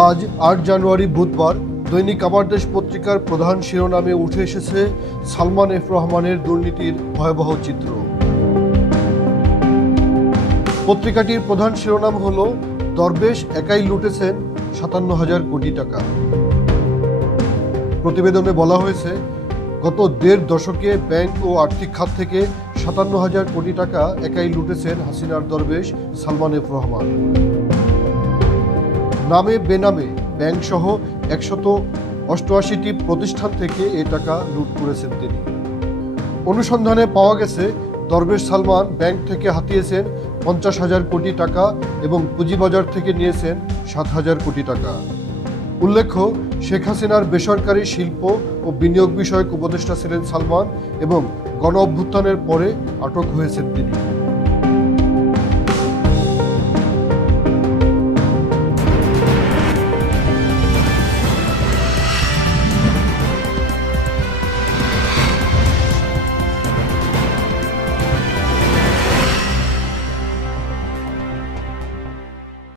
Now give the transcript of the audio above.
আজ ৮ জানুয়ারি বুধবার দৈনিক আমার দেশ পত্রিকার প্রধান শিরোনামে উঠে এসেছে সালমান এফ রহমানের দুর্নীতির ভয়াবহ চিত্র। পত্রিকাটির প্রধান শিরোনাম হল দরবেশ একাই লুটেছেন ৫৭,০০০ কোটি টাকা। প্রতিবেদনে বলা হয়েছে, গত দেড় দশকে ব্যাংক ও আর্থিক খাত থেকে ৫৭,০০০ কোটি টাকা একাই লুটেছেন হাসিনার দরবেশ সালমান এফ রহমান। নামে বেনামে ব্যাংক সহ ১৮৮টি প্রতিষ্ঠান থেকে এ টাকা লুট করেছেন তিনি। অনুসন্ধানে পাওয়া গেছে, দরবেশ সালমান ব্যাংক থেকে হাতিয়েছেন ৫০,০০০ কোটি টাকা এবং পুঁজিবাজার থেকে নিয়েছেন ৭,০০০ কোটি টাকা। উল্লেখ্য, শেখ হাসিনার বেসরকারি শিল্প ও বিনিয়োগ বিষয়ক উপদেষ্টা ছিলেন সালমান এবং গণ অভ্যুত্থানের পরে আটক হয়েছেন তিনি।